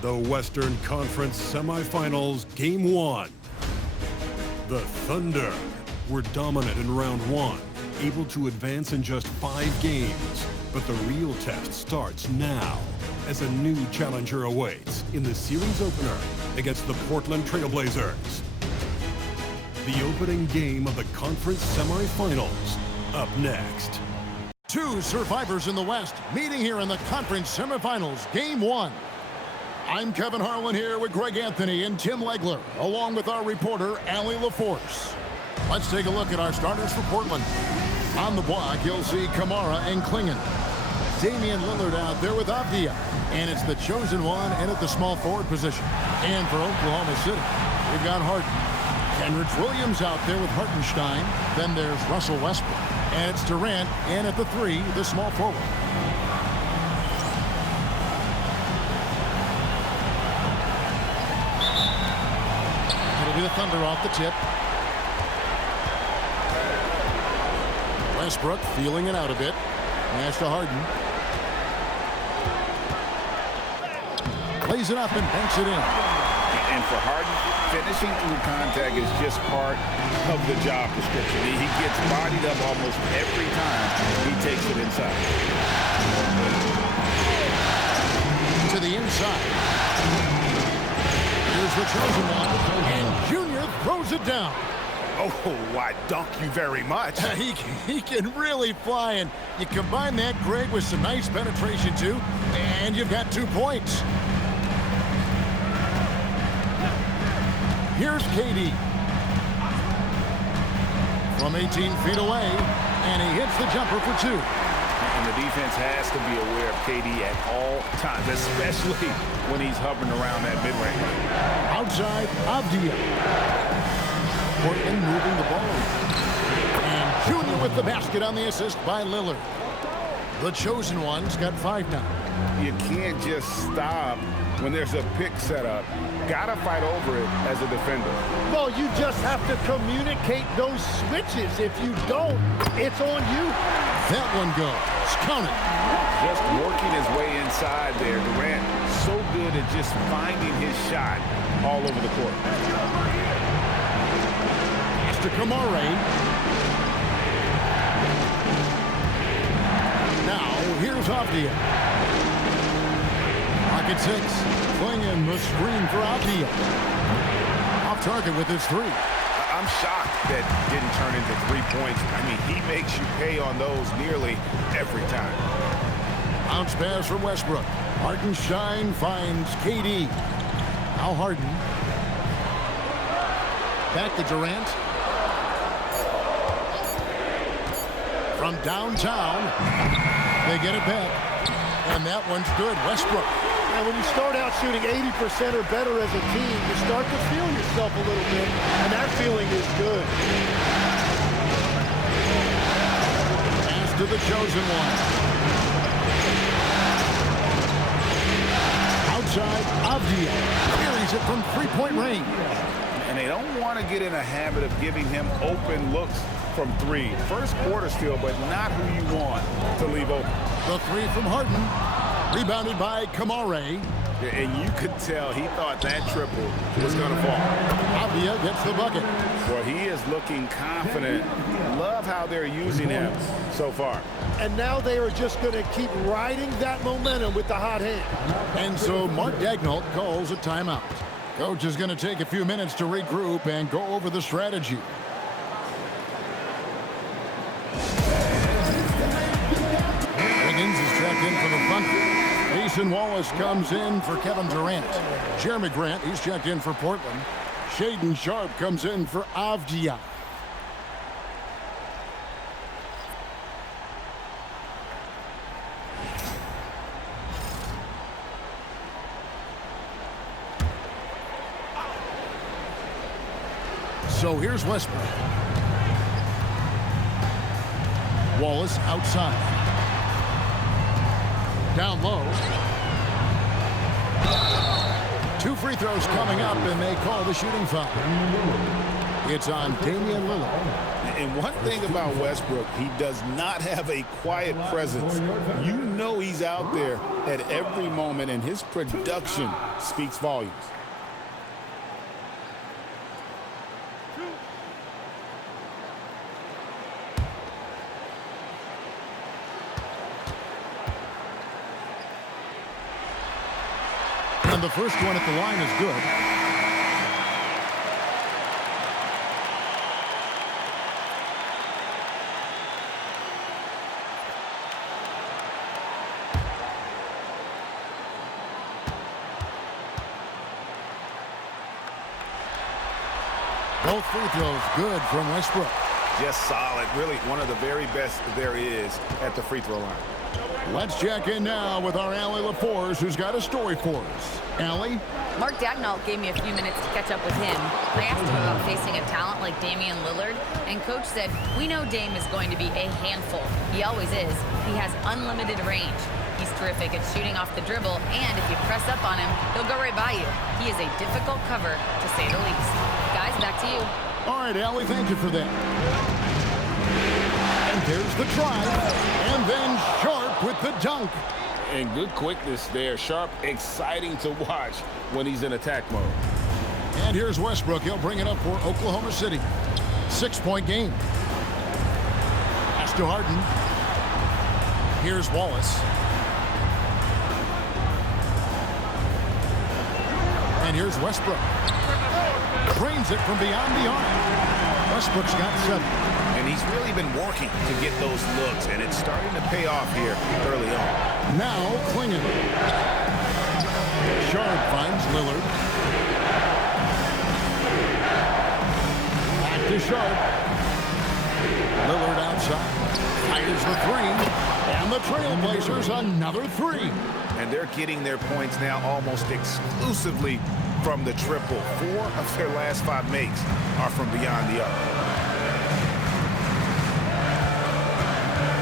The Western Conference Semifinals, Game 1. The Thunder were dominant in round 1, able to advance in just 5 games. But the real test starts now as a new challenger awaits in the series opener against the Portland Trailblazers. The opening game of the conference semifinals, up next. Two survivors in the West meeting here in the conference semifinals, Game 1. I'm Kevin Harlan here with Greg Anthony and Tim Legler, along with our reporter, Allie LaForce. Let's take a look at our starters for Portland. On the block, you'll see Kamara and Klingen. Damian Lillard out there with Avdia. And it's the chosen one in at the small forward position. And for Oklahoma City, we've got Harden. Kenrich Williams out there with Hartenstein. Then there's Russell Westbrook. And it's Durant in at the 3, the small forward. It'll be the Thunder off the tip. Westbrook feeling it out a bit. Pass to Harden. Plays it up and banks it in. And for Harden, finishing through contact is just part of the job description. He gets bodied up almost every time he takes it inside. To the inside. Here's the chosen one. And Junior throws it down. Oh, I dunk you very much. He can really fly, and you combine that, Greg, with some nice penetration, too, and you've got 2 points. Here's KD. From 18 feet away, and he hits the jumper for 2. And the defense has to be aware of KD at all times, especially when he's hovering around that mid-range. Outside, Avdia. Portland moving the ball. And Junior with the basket on the assist by Lillard. The chosen one's got 5 now. You can't just stop when there's a pick set up. Gotta fight over it as a defender. Well, you just have to communicate those switches. If you don't, it's on you. That one goes. Count it. Just working his way inside there. Durant so good at just finding his shot all over the court. To Kamara. Now, here's Avdia. Pocket 6. Klingen the screen for Avdia. Off target with his 3. I'm shocked that didn't turn into 3 points. I mean, he makes you pay on those nearly every time. Bounce pass from Westbrook. Hartenstein finds KD. Now Harden. Back to Durant. From downtown, they get it back, and that one's good. Westbrook. And when you start out shooting 80% or better as a team, you start to feel yourself a little bit, and that feeling is good. Pass to the chosen one. Outside, Avdia carries it from 3-point range. And they don't want to get in a habit of giving him open looks from 3. First quarter still, but not who you want to leave open. The 3 from Harden. Rebounded by Kamara. And you could tell he thought that triple was going to fall. Avdia gets the bucket. Well, he is looking confident. Love how they're using him so far. And now they are just going to keep riding that momentum with the hot hand. And so Mark Daigneault calls a timeout. Coach is going to take a few minutes to regroup and go over the strategy. Wiggins is checked in for the Thunder. Mason Wallace comes in for Kevin Durant. Jeremy Grant, he's checked in for Portland. Shaedon Sharpe comes in for Avdia. So here's Westbrook. Wallace outside. Down low. 2 free throws coming up, and they call the shooting foul. It's on Damian Lillard. And one thing about Westbrook, he does not have a quiet presence. You know he's out there at every moment, and his production speaks volumes. And the first one at the line is good. Both free throws good from Westbrook. Just solid. Really one of the very best there is at the free throw line. Let's check in now with our Allie LaForce, who's got a story for us. Allie? Mark Daigneault gave me a few minutes to catch up with him. I asked him about facing a talent like Damian Lillard, and Coach said, "We know Dame is going to be a handful. He always is. He has unlimited range. He's terrific at shooting off the dribble, and if you press up on him, he'll go right by you. He is a difficult cover, to say the least." Guys, back to you. All right, Allie, thank you for that. And there's the try, and then Sharp with the dunk. And good quickness there. Sharp, exciting to watch when he's in attack mode. And here's Westbrook. He'll bring it up for Oklahoma City. 6-point game. Pass to Harden. Here's Wallace. And here's Westbrook. Drains it from beyond the arc. Westbrook's got 7. And he's really been working to get those looks, and it's starting to pay off here early on. Now Klingon. Sharp finds Lillard. Back to Sharp. Lillard outside. Fires the 3. And the Trailblazers another 3. And they're getting their points now almost exclusively from the triple. 4 of their last 5 makes are from beyond the arc.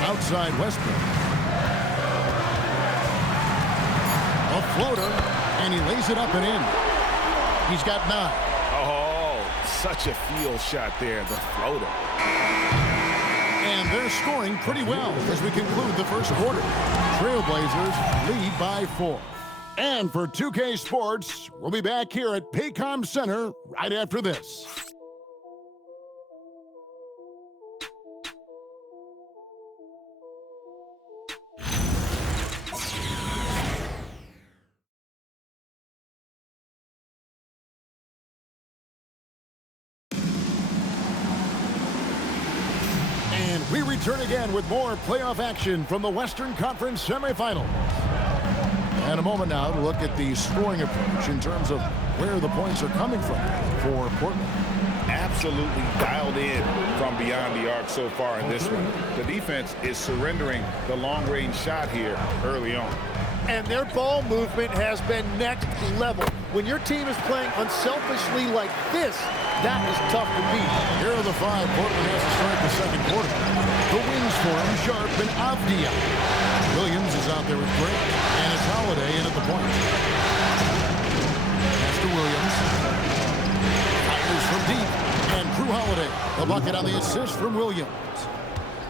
Outside Westbrook. A floater, and he lays it up and in. He's got 9. Oh, such a field shot there, the floater. And they're scoring pretty well as we conclude the first quarter. Trailblazers lead by 4. And for 2K Sports, we'll be back here at Paycom Center right after this. And we return again with more playoff action from the Western Conference semifinals. And a moment now to look at the scoring approach in terms of where the points are coming from for Portland. Absolutely dialed in from beyond the arc so far in this one. The defense is surrendering the long-range shot here early on. And their ball movement has been next level. When your team is playing unselfishly like this, that is tough to beat. Here are the 5 Portland has to start the second quarter. The wings for him, Sharp and Avdia. Williams is out there with Grant, and it's Holiday in at the point. Pass to Williams. Fires from deep, and Drew Holiday. The bucket on the assist from Williams.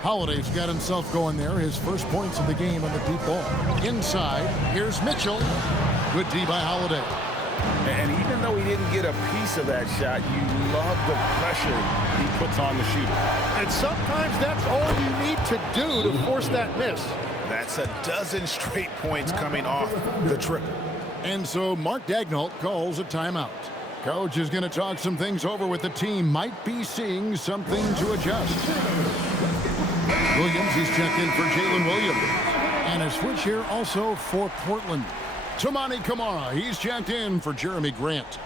Holiday's got himself going there. His first points of the game on the deep ball. Inside, here's Mitchell. Good D by Holiday. And even though he didn't get a piece of that shot, you love the pressure he puts on the shooter. And sometimes that's all you need to do to force that miss. That's a dozen straight points coming off the triple. And so Mark Daigneault calls a timeout. Coach is going to talk some things over with the team. Might be seeing something to adjust. Williams, he's checked in for Jalen Williams. And a switch here also for Portland. Toumani Camara, he's checked in for Jeremy Grant.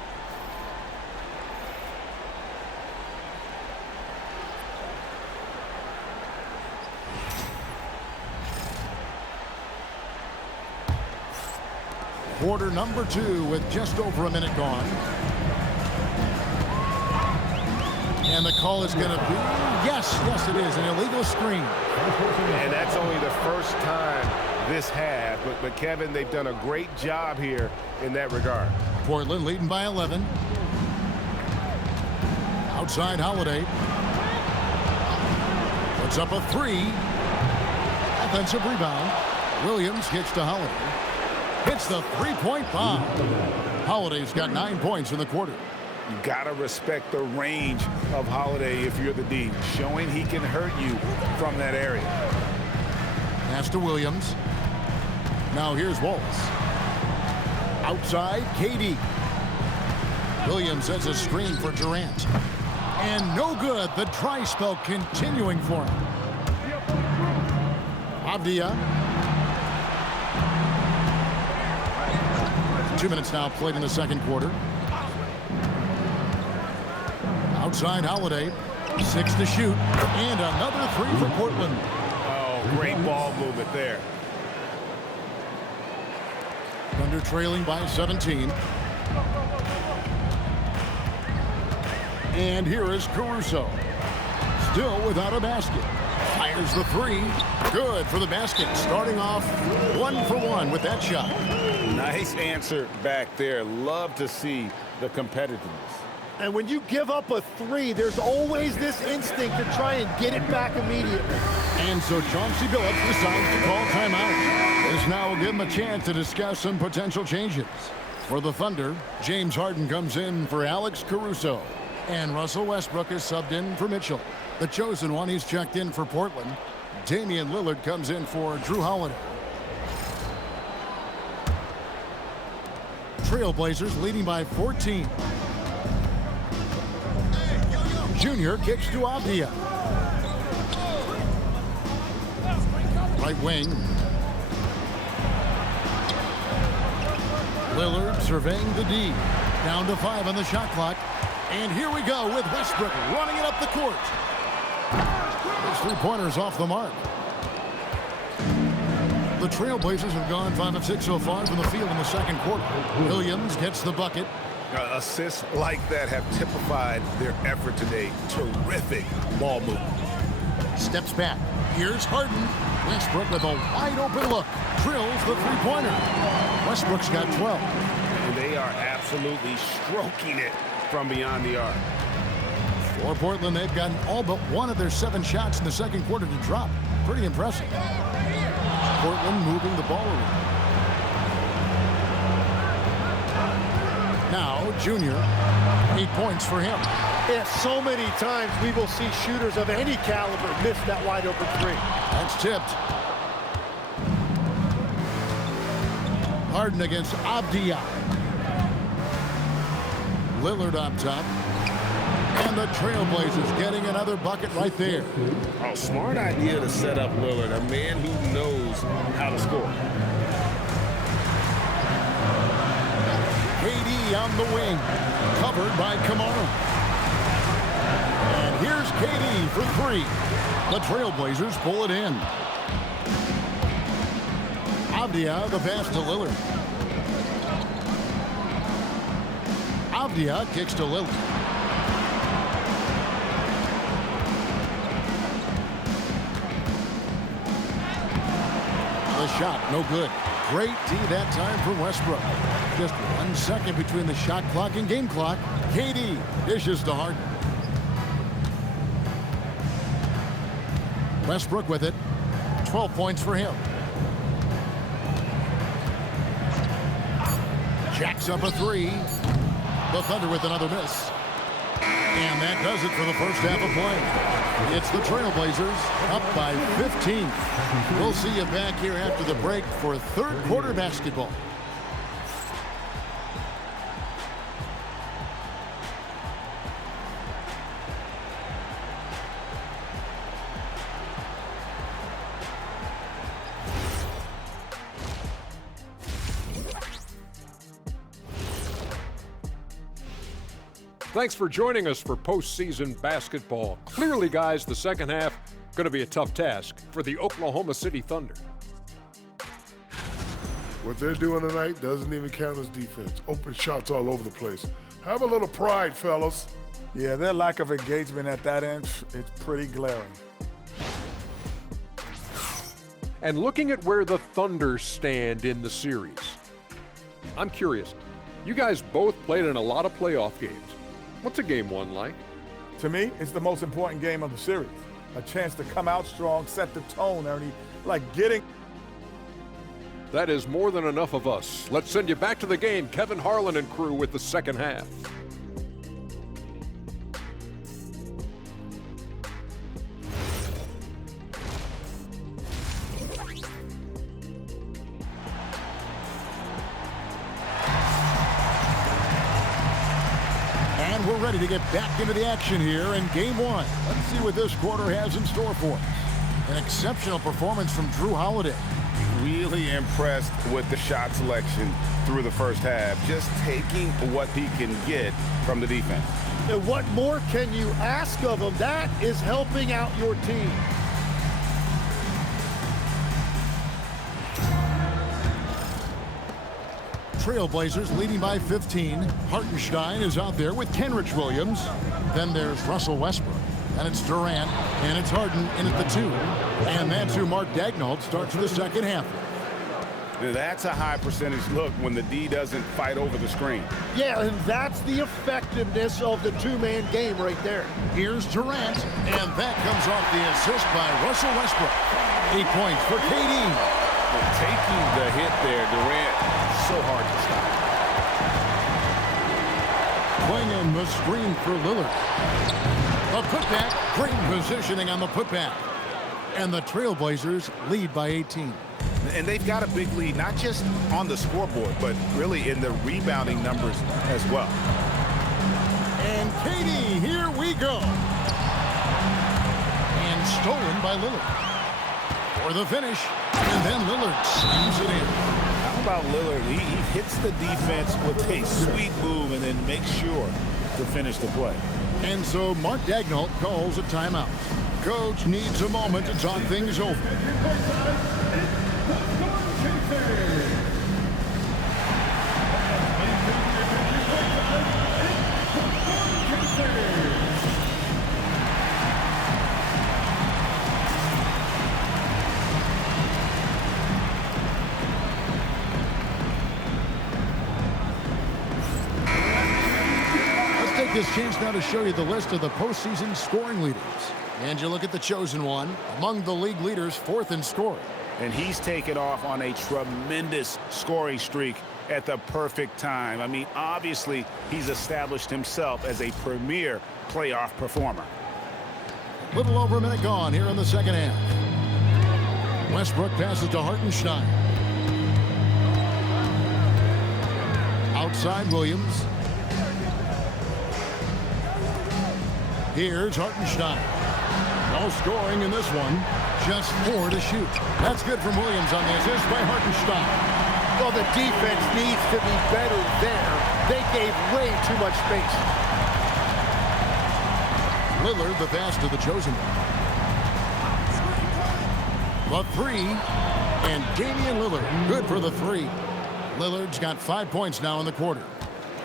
Quarter number 2 with just over a minute gone. And the call is going to be, yes, it is, an illegal screen. And that's only the first time this half. But Kevin, they've done a great job here in that regard. Portland leading by 11. Outside Holiday. Puts up a three. Offensive rebound. Williams gets to Holiday. Hits the three-point bomb. Holiday's got 9 points in the quarter. You gotta respect the range of Holiday if you're the D, showing he can hurt you from that area. Pass to Williams. Now here's Wallace. Outside, KD. Williams has a screen for Durant. And no good. The dry spell continuing for him. Avdia. 2 minutes now played in the second quarter. Outside Holiday. 6 to shoot. And another three for Portland. Oh, great ball movement there. Thunder trailing by 17. And here is Caruso. Still without a basket. Fires the three. Good for the basket. Starting off 1 for 1 with that shot. Nice answer back there. Love to see the competitiveness. And when you give up a three, there's always this instinct to try and get it back immediately. And so Chauncey Billups decides to call timeout. This now will give him a chance to discuss some potential changes. For the Thunder, James Harden comes in for Alex Caruso. And Russell Westbrook is subbed in for Mitchell. The chosen one, he's checked in for Portland. Damian Lillard comes in for Drew Holiday. Trailblazers leading by 14. Junior kicks to Avdia. Right wing. Lillard surveying the D. Down to 5 on the shot clock. And here we go with Westbrook running it up the court. Those three-pointers off the mark. The Trailblazers have gone 5 of 6 so far from the field in the second quarter. Williams gets the bucket. Assists like that have typified their effort today. Terrific ball movement. Steps back. Here's Harden. Westbrook with a wide-open look. Drills the three-pointer. Westbrook's got 12. And they are absolutely stroking it from beyond the arc. For Portland, they've gotten all but 1 of their 7 shots in the second quarter to drop. Pretty impressive. Portland moving the ball around. Now, Junior, 8 points for him. Yeah, so many times we will see shooters of any caliber miss that wide open three. That's tipped. Harden against Avdia. Lillard up top. And the Trailblazers getting another bucket right there. Oh, smart idea to set up Lillard, a man who knows how to score. KD on the wing, covered by Kamara. And here's KD for 3. The Trailblazers pull it in. Avdia, the pass to Lillard. Avdia kicks to Lillard. The shot, no good. Great D that time from Westbrook. Just 1 second between the shot clock and game clock. KD dishes to Harden. Westbrook with it. 12 points for him. Jacks up a 3. The Thunder with another miss. And that does it for the first half of play. It's the Trailblazers up by 15. We'll see you back here after the break for third quarter basketball. Thanks for joining us for postseason basketball. Clearly, guys, the second half going to be a tough task for the Oklahoma City Thunder. What they're doing tonight doesn't even count as defense. Open shots all over the place. Have a little pride, fellas. Yeah, their lack of engagement at that end, it's pretty glaring. And looking at where the Thunder stand in the series, I'm curious. You guys both played in a lot of playoff games. What's a game 1 like? To me, it's the most important game of the series. A chance to come out strong, set the tone, Ernie. Like getting... That is more than enough of us. Let's send you back to the game. Kevin Harlan and crew with the second half. And we're ready to get back into the action here in game one. Let's see what this quarter has in store for us. An exceptional performance from Drew Holiday. Really impressed with the shot selection through the first half. Just taking what he can get from the defense. And what more can you ask of him? That is helping out your team. Trailblazers leading by 15. Hartenstein is out there with Kenrich Williams. Then there's Russell Westbrook. And it's Durant. And it's Harden in at the 2. And that's who Mark Daigneault starts the second half. That's a high percentage look when the D doesn't fight over the screen. Yeah, and that's the effectiveness of the two-man game right there. Here's Durant. And that comes off the assist by Russell Westbrook. 8 points for KD. Taking the hit there, Durant, so hard to stop. Playing the screen for Lillard. A putback. Great positioning on the putback. And the Trailblazers lead by 18. And they've got a big lead, not just on the scoreboard, but really in the rebounding numbers as well. And KD, here we go. And stolen by Lillard. For the finish. And then Lillard slams it in. How about Lillard? He hits the defense with a sweet move and then makes sure to finish the play. And so Mark Daigneault calls a timeout. Coach needs a moment to talk things over. This chance now to show you the list of the postseason scoring leaders. And you look at the chosen one, among the league leaders, 4th in scoring. And he's taken off on a tremendous scoring streak at the perfect time. I mean, obviously, he's established himself as a premier playoff performer. Little over a minute gone here in the second half. Westbrook passes to Hartenstein. Outside Williams. Here's Hartenstein. No scoring in this one. Just 4 to shoot. That's good from Williams on the assist by Hartenstein. Well, the defense needs to be better there. They gave way too much space. Lillard, the pass to the chosen one. The 3. And Damian Lillard, good for the 3. Lillard's got 5 points now in the quarter.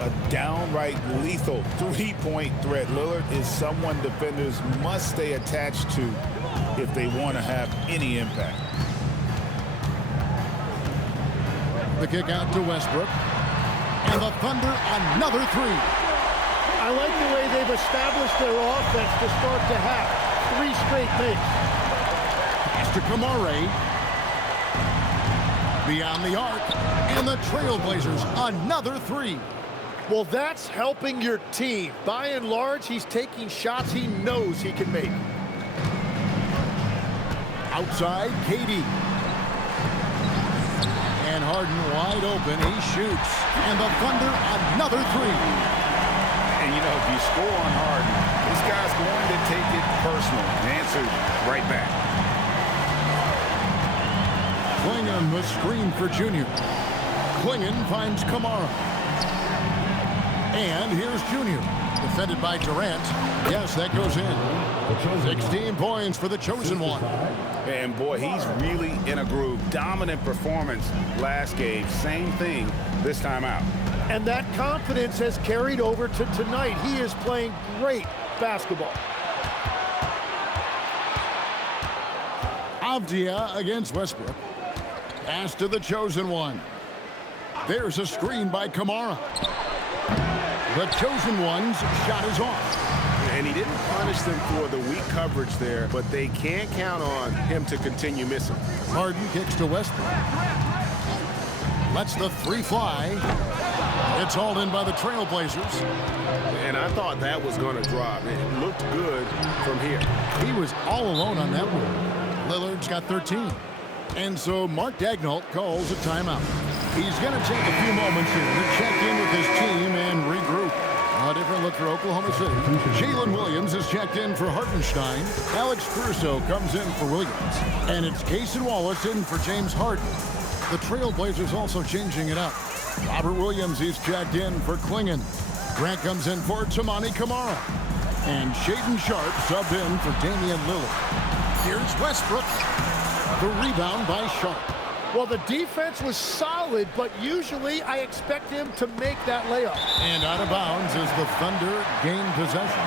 A downright lethal three-point threat. Lillard is someone defenders must stay attached to if they want to have any impact. The kick out to Westbrook. And the Thunder, another 3. I like the way they've established their offense to start the half. 3 straight makes. Pass to Kamare. Beyond the arc. And the Trailblazers, another 3. Well, that's helping your team. By and large, he's taking shots he knows he can make. Outside, KD. And Harden wide open. He shoots. And the Thunder, another 3. And, you know, if you score on Harden, this guy's going to take it personal. And answer right back. Klingon the screen for Junior. Klingon finds Kamara. And here's Junior. Defended by Durant. Yes, that goes in. 16 points for the chosen one. And boy, he's really in a groove. Dominant performance last game. Same thing this time out. And that confidence has carried over to tonight. He is playing great basketball. Avdia against Westbrook. Pass to the chosen one. There's a screen by Kamara. The chosen one's shot is off. And he didn't punish them for the weak coverage there, but they can't count on him to continue missing. Harden kicks to Westbrook. Lets the three fly. It's hauled in by the Trailblazers. And I thought that was going to drop. It looked good from here. He was all alone on that one. Lillard's got 13. And so Mark Daigneault calls a timeout. He's going to take a few moments here to check in with his team and regroup. A different look for Oklahoma City. Jalen Williams is checked in for Hartenstein. Alex Caruso comes in for Williams. And it's Cason Wallace in for James Harden. The Trailblazers also changing it up. Robert Williams, he's checked in for Klingon. Grant comes in for Tamani Kamara. And Shaedon Sharpe subbed in for Damian Lillard. Here's Westbrook. The rebound by Sharpe. Well, the defense was solid, but usually I expect him to make that layup. And out of bounds as the Thunder gain possession.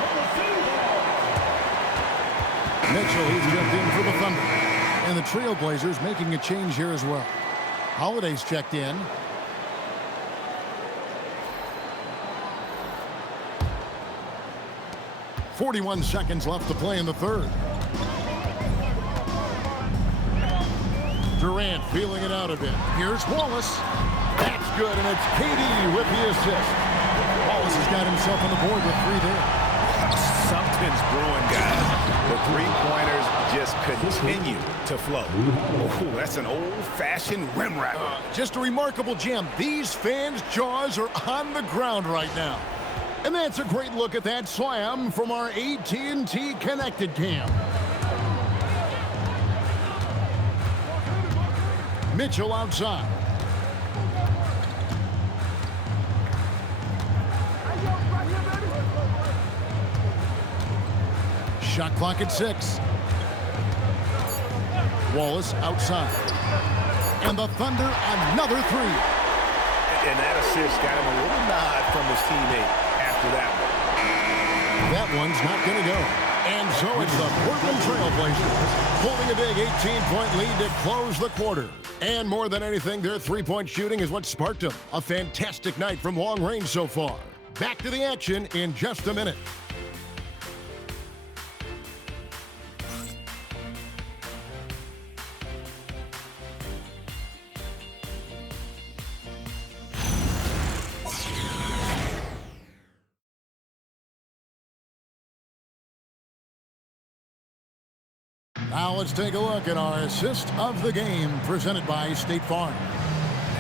Mitchell, he's checked in for the Thunder. And the Trailblazers making a change here as well. Holiday's checked in. .41 seconds left to play in the third. Durant feeling it out a bit. Here's Wallace. That's good, and it's KD with the assist. Wallace has got himself on the board with 3 there. Something's brewing, guys. The three-pointers just continue to flow. Oh, that's an old-fashioned rim rapper. Just a remarkable gem. These fans' jaws are on the ground right now. And that's a great look at that slam from our AT&T Connected Cam. Mitchell outside. Shot clock at 6. Wallace outside. And the Thunder another 3. And that assist got him a little nod from his teammate after that one. That one's not going to go. And so it's the Portland Trailblazers holding a big 18-point lead to close the quarter. And more than anything, their three-point shooting is what sparked them. A fantastic night from long range so far. Back to the action in just a minute. Now let's take a look at our assist of the game presented by State Farm.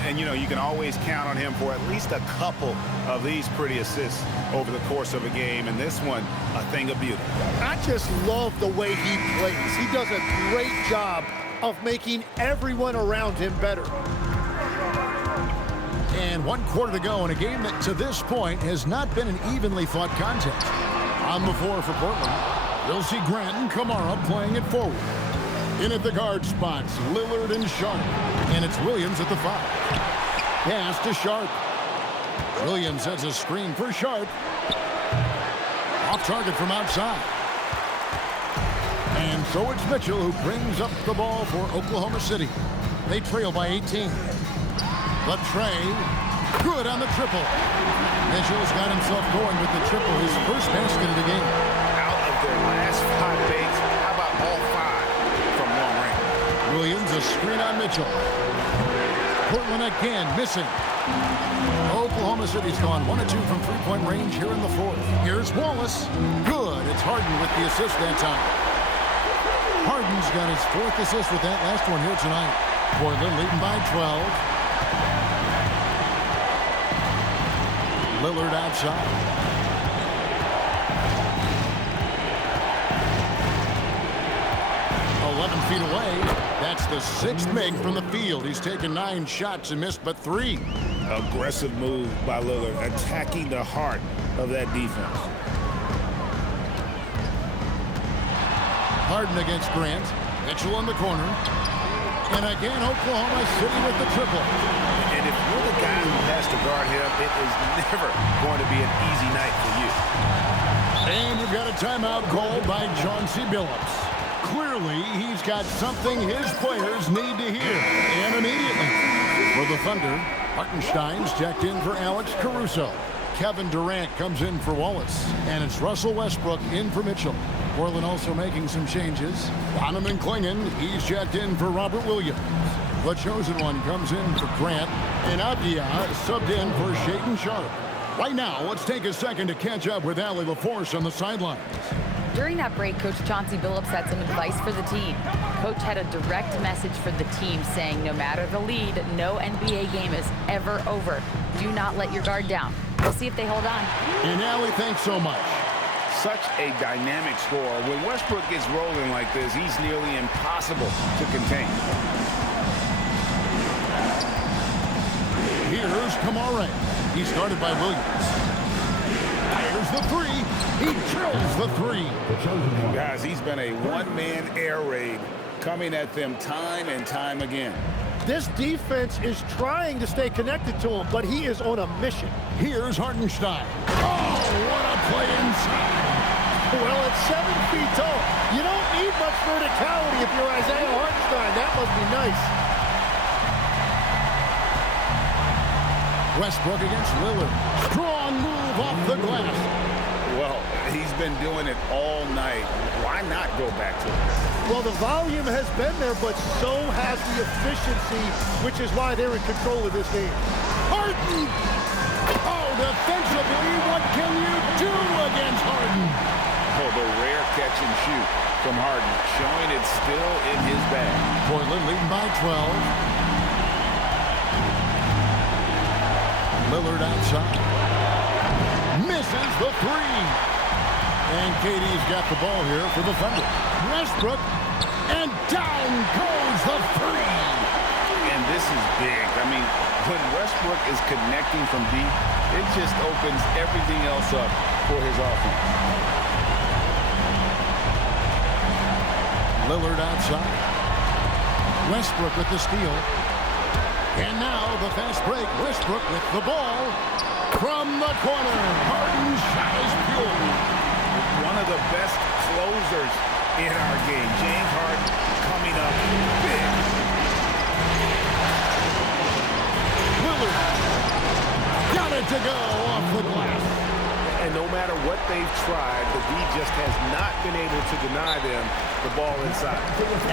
And, you know, you can always count on him for at least a couple of these pretty assists over the course of a game. And this one, a thing of beauty. I just love the way he plays. He does a great job of making everyone around him better. And 1 quarter to go in a game that to this point has not been an evenly fought contest. On the floor for Portland, you'll see Grant and Kamara playing it forward. In at the guard spots, Lillard and Sharpe. And it's Williams at the 5. Pass to Sharpe. Williams has a screen for Sharpe. Off target from outside. And so it's Mitchell who brings up the ball for Oklahoma City. They trail by 18. Latrey, good on the triple. Mitchell's got himself going with the triple, his first basket of the game. Out of their last 5 days, how about all 5 from long range? Williams, a screen on Mitchell. Portland again missing. Oklahoma City's gone 1 of 2 from three-point range here in the fourth. Here's Wallace. Good. It's Harden with the assist that time. Harden's got his 4th assist with that last one here tonight. Portland leading by 12. Lillard outside. Feet away. That's the 6th make from the field. He's taken 9 shots and missed but 3. Aggressive move by Lillard, attacking the heart of that defense. Harden against Grant. Mitchell in the corner. And again, Oklahoma City with the triple. And if you're the guy who has to guard him, it is never going to be an easy night for you. And we've got a timeout called by Chauncey Billups. Clearly, he's got something his players need to hear, and immediately. For the Thunder, Hartenstein's checked in for Alex Caruso. Kevin Durant comes in for Wallace. And it's Russell Westbrook in for Mitchell. Portland also making some changes. Donovan Clingan, he's checked in for Robert Williams. The chosen one comes in for Grant. And Abdia subbed in for Shaedon Sharpe. Right now, let's take a second to catch up with Allie LaForce on the sidelines. During that break, Coach Chauncey Billups had some advice for the team. Coach had a direct message for the team saying no matter the lead, no NBA game is ever over. Do not let your guard down. We'll see if they hold on. And Allie, thanks so much. Such a dynamic scorer. When Westbrook gets rolling like this, he's nearly impossible to contain. Here's Kamare. He started by Williams. Here's the three. He drills the three. Guys, he's been a one-man air raid coming at them time and time again. This defense is trying to stay connected to him, but he is on a mission. Here's Hartenstein. Oh, what a play inside. Well, at 7 feet tall, you don't need much verticality if you're Isaiah Hartenstein. That must be nice. Westbrook against Lillard. Strong move off the glass. Well, he's been doing it all night. Why not go back to it? Well, the volume has been there, but so has the efficiency, which is why they're in control of this game. Harden! Oh, defensively, what can you do against Harden? Oh, the rare catch and shoot from Harden, showing it's still in his bag. Portland leading by 12. Lillard outside. Misses the three. And KD's got the ball here for the Thunder. Westbrook. And down goes the three. And this is big. I mean, when Westbrook is connecting from deep, it just opens everything else up for his offense. Lillard outside. Westbrook with the steal. And now the fast break. Westbrook with the ball from the corner. Harden's shot is pure. One of the best closers in our game. James Harden coming up big. Lillard got it to go off the glass. And no matter what they've tried, the D just has not been able to deny them the ball inside.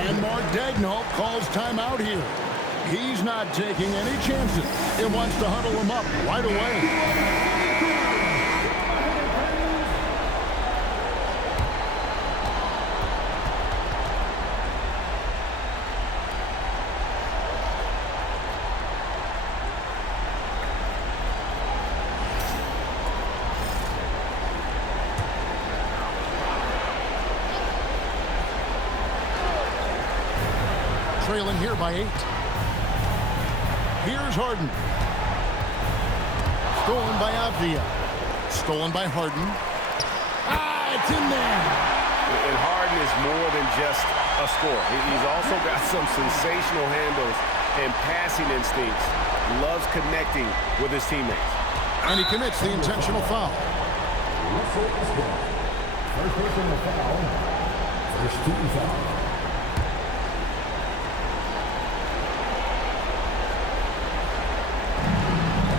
And Mark Daigneault calls timeout here. He's not taking any chances. He wants to huddle him up right away. Trailing here by 8. Here's Harden. Stolen by Avdia. Stolen by Harden. It's in there. And Harden is more than just a scorer. He's also got some sensational handles and passing instincts. Loves connecting with his teammates. And he commits the intentional foul. First personal foul. First team foul.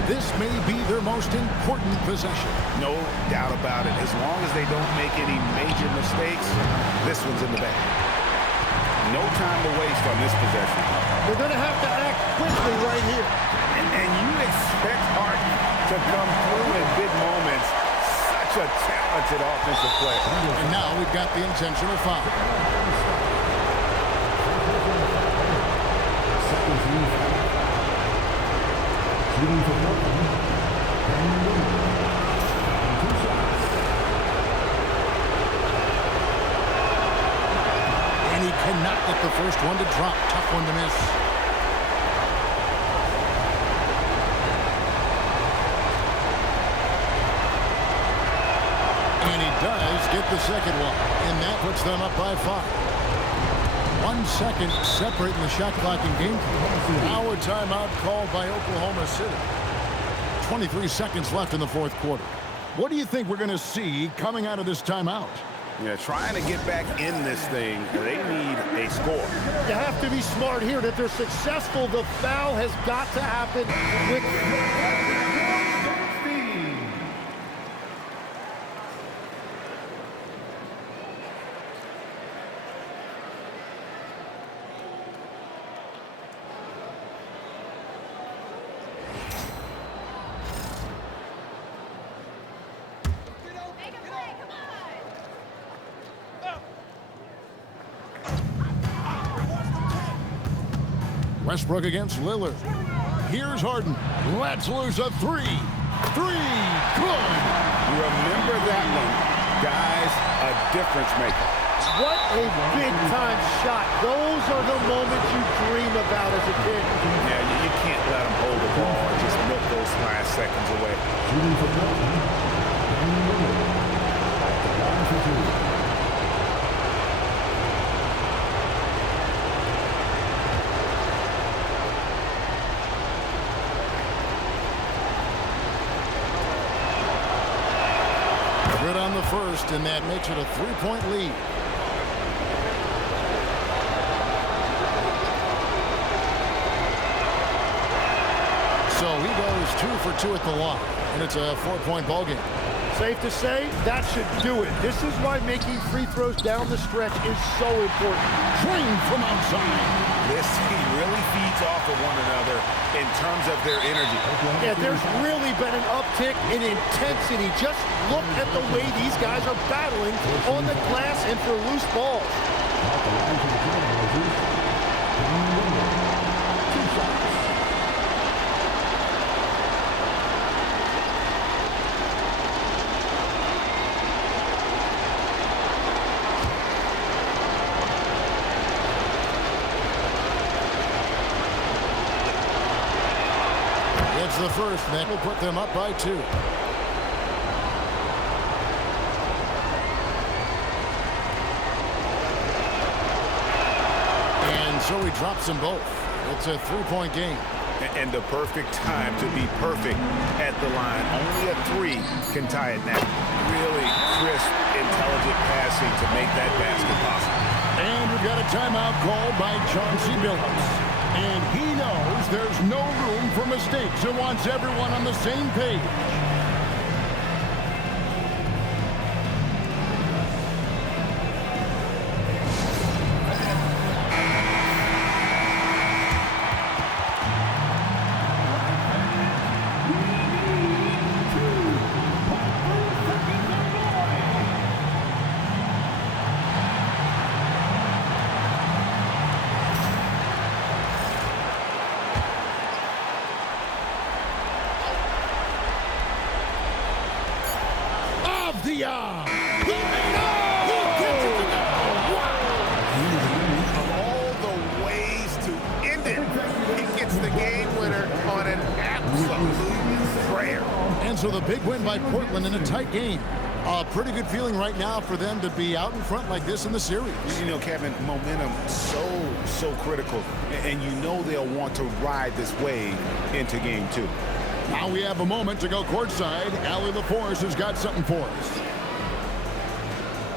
This may be their most important possession. No doubt about it. As long as they don't make any major mistakes, this one's in the bag. No time to waste on this possession. They're going to have to act quickly right here. And you expect Harden to come through in big moments. Such a talented offensive player. And now we've got the intentional foul. And he cannot get the first one to drop. Tough one to miss. And he does get the second one. And that puts them up by 5. 1 second separating the shot clock and game. Now a timeout called by Oklahoma City. 23 seconds left in the fourth quarter. What do you think we're going to see coming out of this timeout? Yeah, trying to get back in this thing, they need a score. You have to be smart here. That they're successful, the foul has got to happen with... Westbrook against Lillard. Here's Harden. Lets loose a three. Three. Good. Remember that one. Guys, a difference maker. What a big-time shot. Those are the moments you dream about as a kid. Yeah, you can't let them hold the ball and just milk those last seconds away. Shooting for Portland, Damian Lillard at the line for two. Good on the first, and that makes it a three-point lead. So he goes 2 for 2 at the line, and it's a 4-point ball game. Safe to say, that should do it. This is why making free throws down the stretch is so important. Swing from outside. This team really feeds off of one another in terms of their energy. Yeah, there's really been an uptick in intensity. Just look at the way these guys are battling on the glass and for loose balls. At the line for the Trailblazers, Damian Lillard, 2 shots. It's the first, and that will put them up by 2. And so he drops them both. It's a 3-point game. And the perfect time to be perfect at the line. Only a 3 can tie it now. Really crisp, intelligent passing to make that basket possible. And we've got a timeout called by Chauncey Billups. And he knows there's no room for mistakes and wants everyone on the same page. The arm. He made it! He gets it to go! Wow! Of all the ways to end it, he gets the game winner on an absolute prayer. And so the big win by Portland in a tight game. A pretty good feeling right now for them to be out in front like this in the series. You know, Kevin, momentum so critical. And you know they'll want to ride this wave into game 2. Now we have a moment to go courtside. Allie LaForce has got something for us.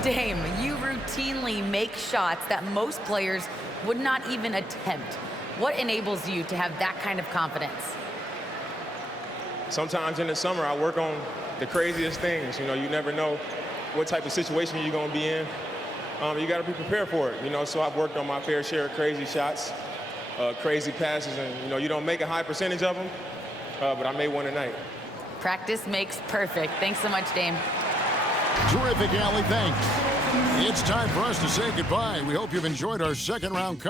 Dame, you routinely make shots that most players would not even attempt. What enables you to have that kind of confidence? Sometimes in the summer, I work on the craziest things. You know, you never know what type of situation you're going to be in. You got to be prepared for it, you know, so I've worked on my fair share of crazy shots, crazy passes, and, you know, you don't make a high percentage of them. But I made one tonight. Practice makes perfect. Thanks so much, Dame. Terrific, Allie. Thanks. It's time for us to say goodbye. We hope you've enjoyed our second round coverage.